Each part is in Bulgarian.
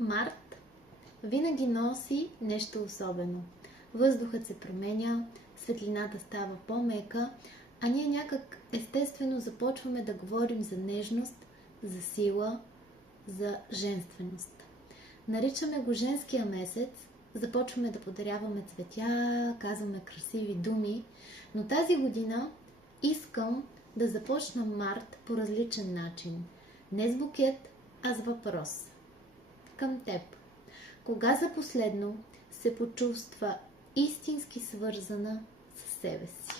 Март винаги носи нещо особено. Въздухът се променя, светлината става по-мека, а ние някак естествено започваме да говорим за нежност, за сила, за женственост. Наричаме го женския месец, започваме да подаряваме цветя, казваме красиви думи, но тази година искам да започна март по различен начин. Не с букет, а с въпрос. Към теб. Кога за последно се почувства истински свързана с себе си?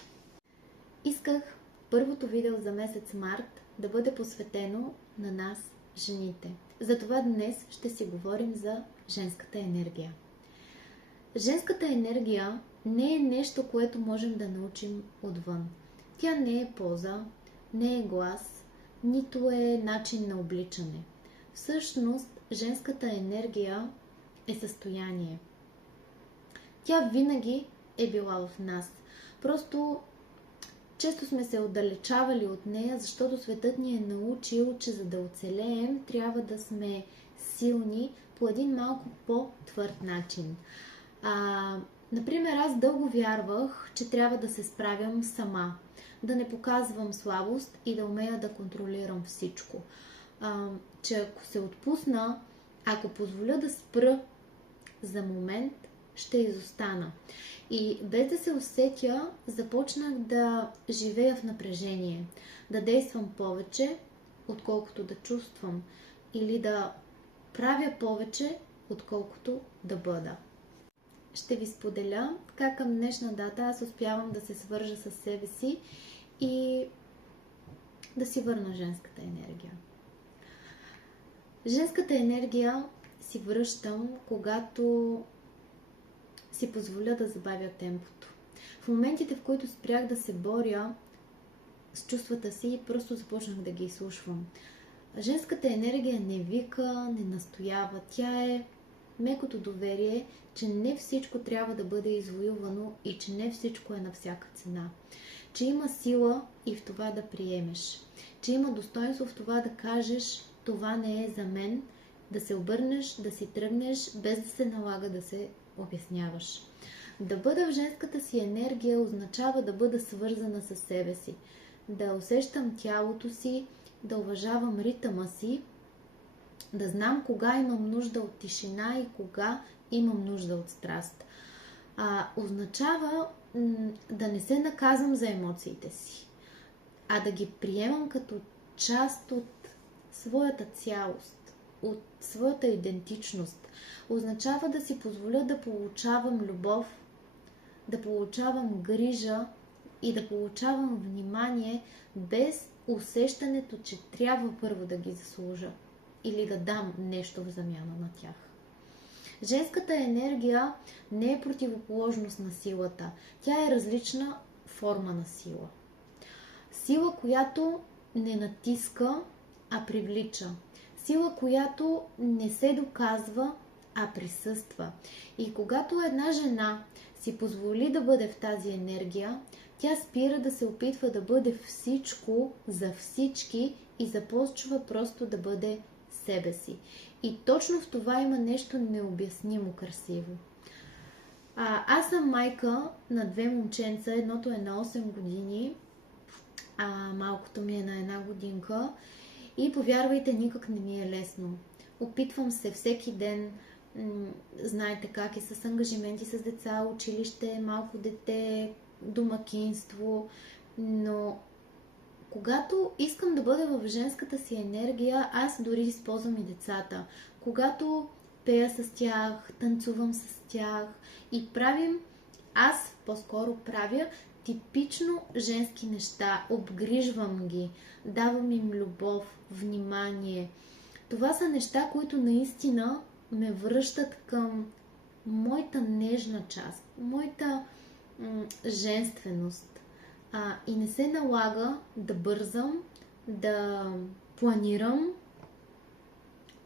Исках първото видео за месец март да бъде посветено на нас, жените. Затова днес ще си говорим за женската енергия. Женската енергия не е нещо, което можем да научим отвън. Тя не е поза, не е глас, нито е начин на обличане. Всъщност, женската енергия е състояние. Тя винаги е била в нас. Просто често сме се отдалечавали от нея, защото светът ни е научил, че за да оцелеем, трябва да сме силни по един малко по-твърд начин. Например, аз дълго вярвах, че трябва да се справям сама, да не показвам слабост и да умея да контролирам всичко. Че ако се отпусна, ако позволя да спра за момент, ще изостана. И без да се усетя, започнах да живея в напрежение, да действам повече, отколкото да чувствам, или да правя повече, отколкото да бъда. Ще ви споделя как към днешна дата аз успявам да се свържа с себе си и да си върна женската енергия. Женската енергия си връщам, когато си позволя да забавя темпото. В моментите, в които спрях да се боря с чувствата си, просто започнах да ги изслушвам. Женската енергия не вика, не настоява. Тя е мекото доверие, че не всичко трябва да бъде извоювано и че не всичко е на всяка цена. Че има сила и в това да приемеш. Че има достоинство в това да кажеш, това не е за мен, да се обърнеш, да си тръгнеш, без да се налага да се обясняваш. Да бъда в женската си енергия означава да бъда свързана с себе си. Да усещам тялото си, да уважавам ритъма си, да знам кога имам нужда от тишина и кога имам нужда от страст. Означава да не се наказвам за емоциите си, а да ги приемам като част от своята цялост, от своята идентичност. Означава да си позволя да получавам любов, да получавам грижа и да получавам внимание без усещането, че трябва първо да ги заслужа или да дам нещо в замяна на тях. Женската енергия не е противоположност на силата. Тя е различна форма на сила. Сила, която не натиска, а привлича. Сила, която не се доказва, а присъства. И когато една жена си позволи да бъде в тази енергия, тя спира да се опитва да бъде всичко за всички и започва просто да бъде себе си. И точно в това има нещо необяснимо красиво. Аз съм майка на две момченца, едното е на 8 години, а малкото ми е на 1 годинка. И повярвайте, никак не ми е лесно. Опитвам се всеки ден, знаете как е, с ангажименти с деца, училище, малко дете, домакинство, но когато искам да бъда в женската си енергия, аз дори използвам и децата. Когато пея с тях, танцувам с тях и аз по-скоро правя типично женски неща, обгрижвам ги, давам им любов, внимание. Това са неща, които наистина ме връщат към моята нежна част, моята женственост. И не се налага да бързам, да планирам,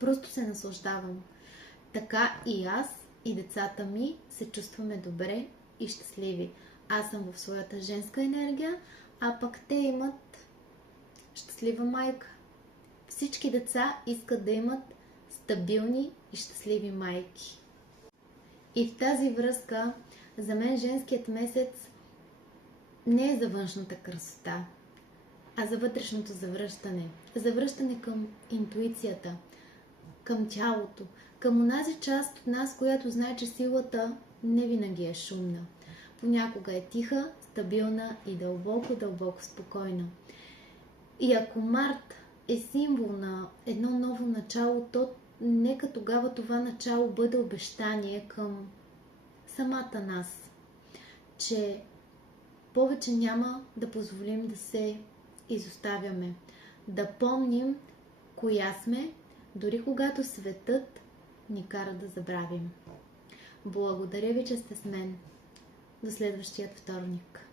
просто се наслаждавам. Така и аз, и децата ми се чувстваме добре и щастливи. Аз съм в своята женска енергия, а пък те имат щастлива майка. Всички деца искат да имат стабилни и щастливи майки. И в тази връзка, за мен женският месец не е за външната красота, а за вътрешното завръщане. Завръщане към интуицията, към тялото, към онази част от нас, която знае, че силата не винаги е шумна. Понякога е тиха, стабилна и дълбоко спокойна. И ако Март е символ на едно ново начало, то нека тогава това начало бъде обещание към самата нас, че повече няма да позволим да се изоставяме, да помним коя сме, дори когато светът ни кара да забравим. Благодаря ви, че сте с мен. До следващия вторник.